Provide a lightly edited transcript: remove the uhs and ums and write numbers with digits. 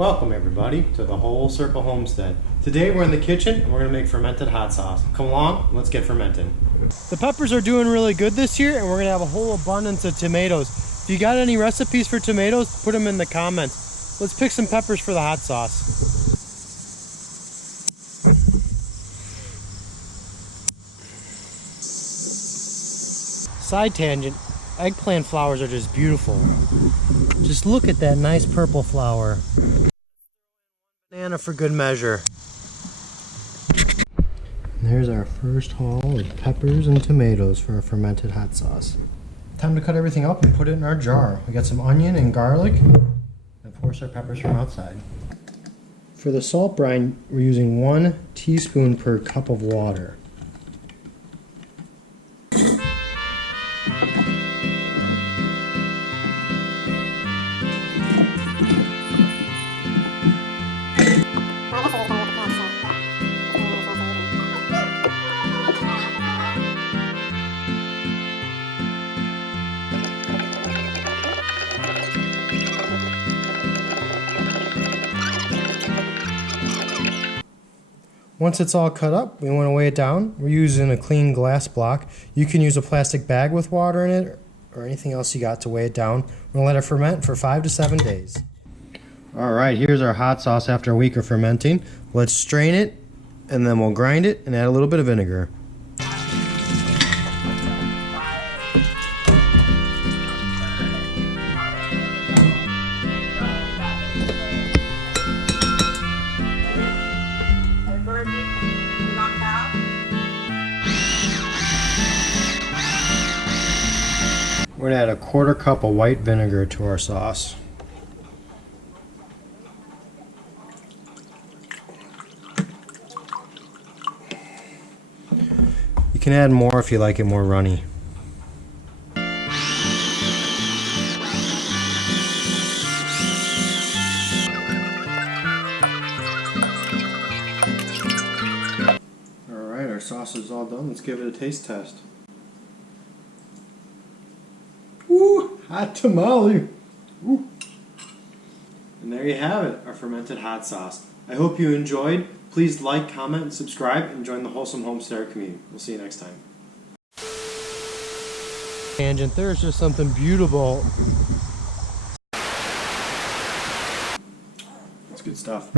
Welcome everybody to the Whole Circle Homestead. Today we're in the kitchen and we're going to make fermented hot sauce. Come along, let's get fermenting. The peppers are doing really good this year and we're going to have a whole abundance of tomatoes. If you got any recipes for tomatoes, put them in the comments. Let's pick some peppers for the hot sauce. Side tangent, eggplant flowers are just beautiful. Just look at that nice purple flower. Banana for good measure. And there's our first haul of peppers and tomatoes for our fermented hot sauce. Time to cut everything up and put it in our jar. We got some onion and garlic, and of course our peppers from outside. For the salt brine, we're using 1 teaspoon per cup of water. Once it's all cut up, we want to weigh it down. We're using a clean glass block. You can use a plastic bag with water in it or anything else you got to weigh it down. We're going to let it ferment for 5 to 7 days. Alright, here's our hot sauce after a week of fermenting. Let's strain it and then we'll grind it and add a little bit of vinegar. We're going to add a 1/4 cup of white vinegar to our sauce. You can add more if you like it more runny. Alright, our sauce is all done. Let's give it a taste test. Ooh, hot tamale. Ooh. And there you have it, our fermented hot sauce. I hope you enjoyed. Please like, comment, and subscribe, and join the Wholesome Homesteader community. We'll see you next time. Tangent, there's just something beautiful. That's good stuff.